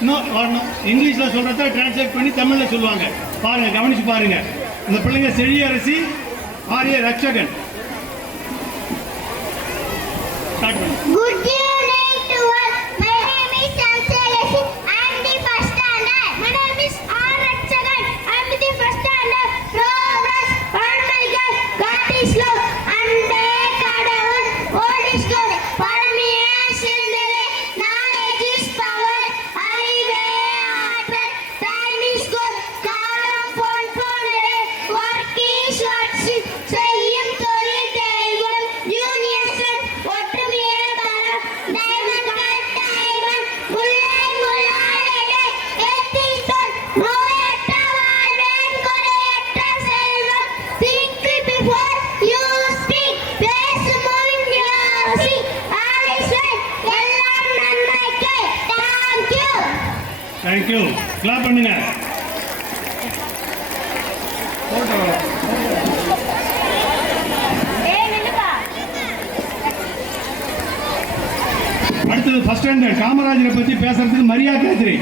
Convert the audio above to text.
இன்னும் இங்கிலீஷில் சொல்கிறத டிரான்ஸ்லேட் பண்ணி தமிழில் சொல்லுவாங்க. பாருங்கள், கவனிச்சு பாருங்கள். இந்த பிள்ளைங்க செழியரசி, ஆரிய ரட்சகன். ஸ்டார்ட் பண்ணு. Good evening to all. My name is Sanselesi. I am the first standard. My name is R. Ratchagan. I am the first standard. Progress, oh my God, God is love. Ande kadavul, old is good. Paramiya sindare, knowledge is power. Arive aatral, time is good. Kalam ponponare, work is what's it. Seyyum tholil deygum, union strength, ஒற்றுமையே பலம். Diamond cut diamond, முல்லை முள்ளாலெடை, எத்தித்தோல், நோயற்ற வாழ்வேன், குறையற்ற செல்வம். Think before you speak, பேசு முன் யோசி. All is well, எல்லாம் நன்மைக்கே. Thank you. தேங்க்யூ. கிளாப் பண்ணுங்க. அடுத்தது ஃபர்ஸ்ட் ஸ்டாண்டர்ட் காமராஜரை பற்றி பேசுறதுக்கு மரியா கேத்ரி.